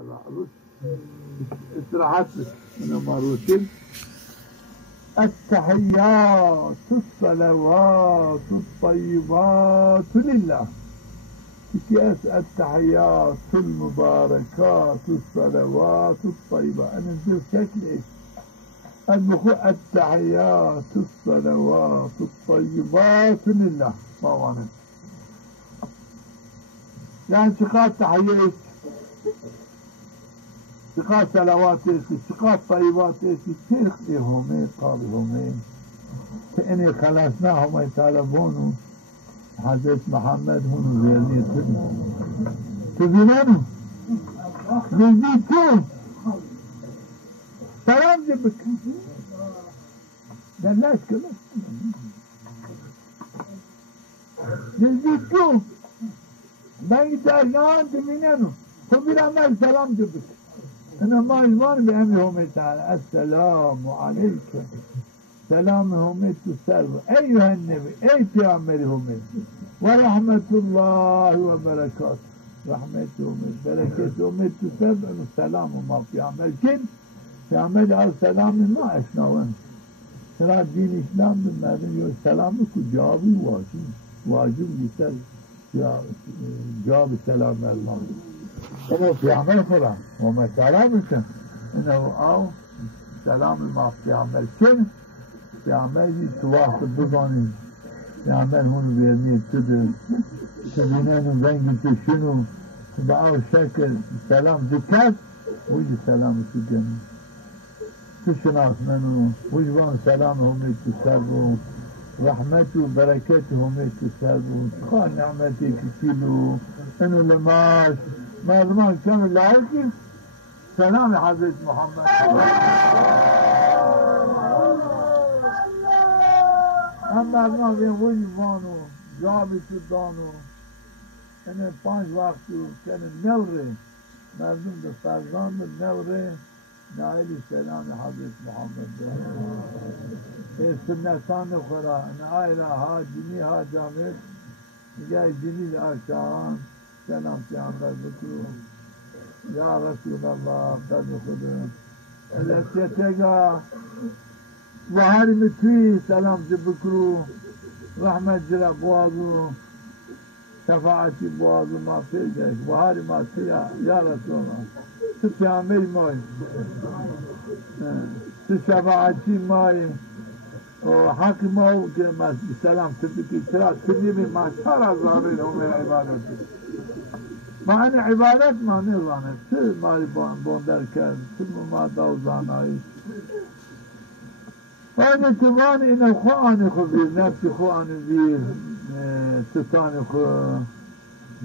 العروس استراحات من المروسين. التحيات الصلوات الطيبات لله. كيس التحيات المباركات الصلوات الطيبات. أنا نزل شكل إيش؟ التحيات الصلوات الطيبات لله. ما وانا يعني شقات تحيات شقات صلوات شقات طيبات شيخ همين قال همين فإني خلصناهم يطالبون حضرت محمد هون ويرني تبينانو نزيكو سلام جبك دلاش كمان نزيكو بانك تارجان تبينانو فبلا ما سلام جبك أنا ما يزمان بأمرهم تعالى السلام عليكم سلامهم تسلم أيها النبي أي پیامبرهم ورحمة الله وبركاته رحمتهم بركتهم تسلم السلام ما پیامبر كن پیامبر على السلام ما أشناون شرع دين إسلام بالمدن يو السلام كو جوابي واجب يسال جواب السلام الله أما پیامبر خدا وما سلامك إنه أو سلام ما پیامبر كن پیامبر تواف بزاني پیامبر هون بيرمي تبينين رنگ تشنو بأو شكل سلام ذكر ويجي سلام تجنو تشناس منو وجبان سلامهم تسربو رحمته وبركاته هم تسربو خان نعمتك كيلو انو لماش ما زمان كان العيكي سلام حضرت محمد اما زمان بين وجبانو جابي تدانو انا 5 وقتو كان النوري مردم ده فرزان بالنوري نائل سلام حضرت محمد سنتان خورا نائل ها جنی ها جامد جای جنی الاشان سلام پیامبر بکرو یا رسول الله قد خدا الاتیتگا وهر متوی سلام بکرو رحمت جرا بوازو شفاعتی بوازو ما پیجه وهر ما تیا یا رسول الله تو پیامبر مای تو شفاعتی مای و حق ما که ما سلام تبکی چرا تنیمی ما سارا زابل همه عبادت ما این عبادت ما نزانه تو ماری بندر کرد تو ما دوزانایی و این توان این خوان خوبیر نفسی خوان بیر تتان خو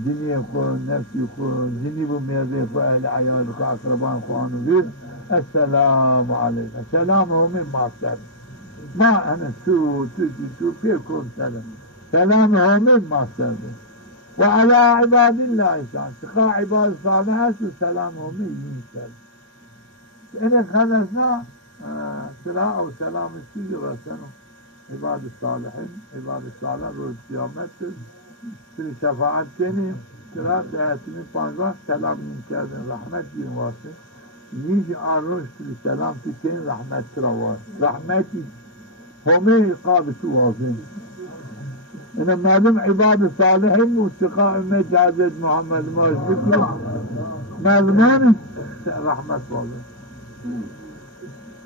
دنيا خو نفسي خو جنيب ميزي خو اهل عيال خو اقربان خو انوير السلام عليكم سلام هم ما سلام ما انا سو فيكم سلام سلام هم ما سلام وعلى عباد الله إحسان تقى عباد صالحات والسلام هم ينسل انا خلصنا سلام او سلام السيرة سنو عباد الصالحين عباد الصالح روز قيامت في شفاعت کنیم چرا دهتمی 5 وقت سلام کردن رحمت دیم واسه نیج آروش توی سلام کنیم رحمت چرا واسه رحمتی همه قابط واسه اینا معلوم عباد صالحین و شقاء امت حضرت محمد ماش بکن معلومان رحمت واسه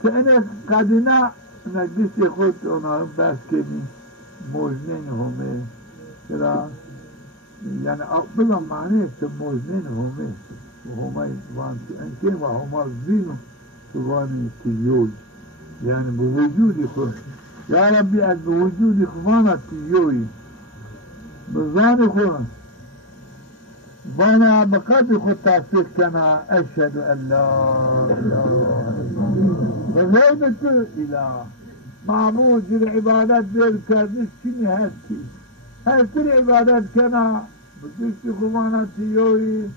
که اینا قدینا نگیست خود اونا بس کنیم موجنین همه چرا يعني أفضل معناه موزنين همه وهما يتبان انكين وهما زينو تباني تيوي يعني بوجودي خود يا ربي از بوجودي خوانا تيوي بزاني خود وانا بقدر خود تحقيق كنا أشهد أن لا إله بغيبة إله معبود العبادات دير كردش كني هاتي هر تر عبادت کنا بکشتی خوانا تیوی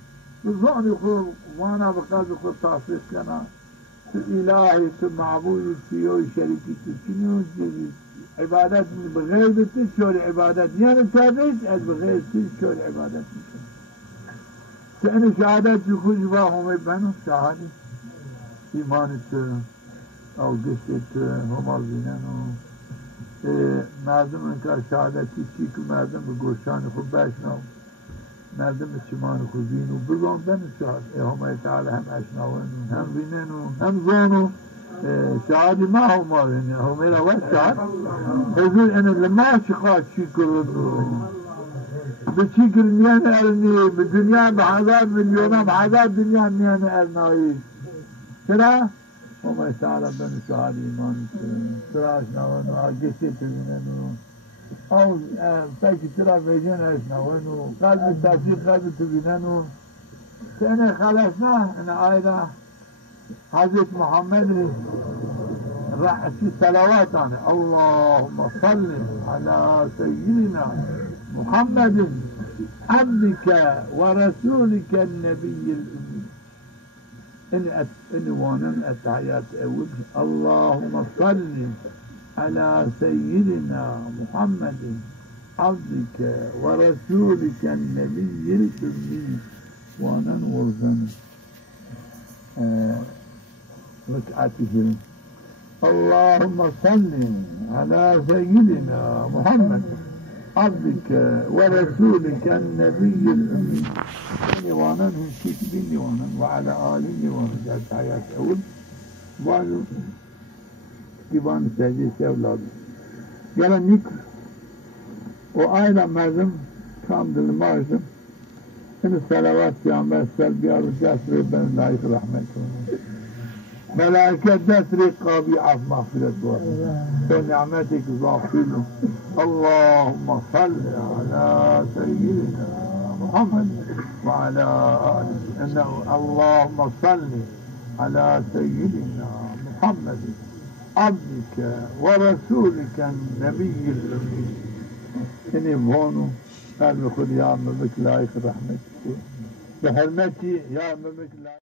بزانی خوانا بقدر خود تحقیق کنا تو الهی تو معبود تیوی شریکی تو چنیو عبادت بغیر بتی شور عبادت یعنی کردش از بغیر تی شور عبادت میکن سأني شهادات يخوش باهم يبنوا شهادة إيمانت أو قشت هم الزينانو مردم انکه شهادتی چی که مردم به گوشان خود بشنو مردم به چمان خود بینو بگاندن شهاد همه تعالی هم اشناون هم بینن و هم زانو شهادی ما هم مارن همه را وقت شهاد حضور انا لما شخاط چی کرد به چی کرد میان ارنی به دنیا به هزار میلیون به هزار دنیا میان ارنایی چرا؟ همه تعالی بن شهاد ایمان تراش نوان و آگستی تبینن و او تاکی ترا ویجن اشنوان و قلب تاثیر قلب تبینن و سنه خلصنا انا آیدا حضرت محمد رأسي صلوات عنه اللهم صل على سيدنا محمد عبدك ورسولك النبي الأمي إن وانا التحيات أول اللهم صل على سيدنا محمد عبدك ورسولك النبي الأمي وانا ورزنا ركعته اللهم صل على سيدنا محمد عبدك ورسولك النبي الأمي نوانا نشيك بالنوانا وعلى آله نوانا جاءت حياة أول وعلى كيبان سيدي أولاده قال نكر وآيلا مازم كامل المازم إن الصلوات في عمال السلبية والجسر بن الله رحمته ملائكة تسري قابعة مغفرة ونعمتك ظافله اللهم صل على سيدنا محمد وعلى آله اللهم صل على سيدنا محمد عبدك ورسولك النبي الأمي إني بهونو قال بخد يا عم بك لايق رحمتك بحرمتي يا عم بك لايق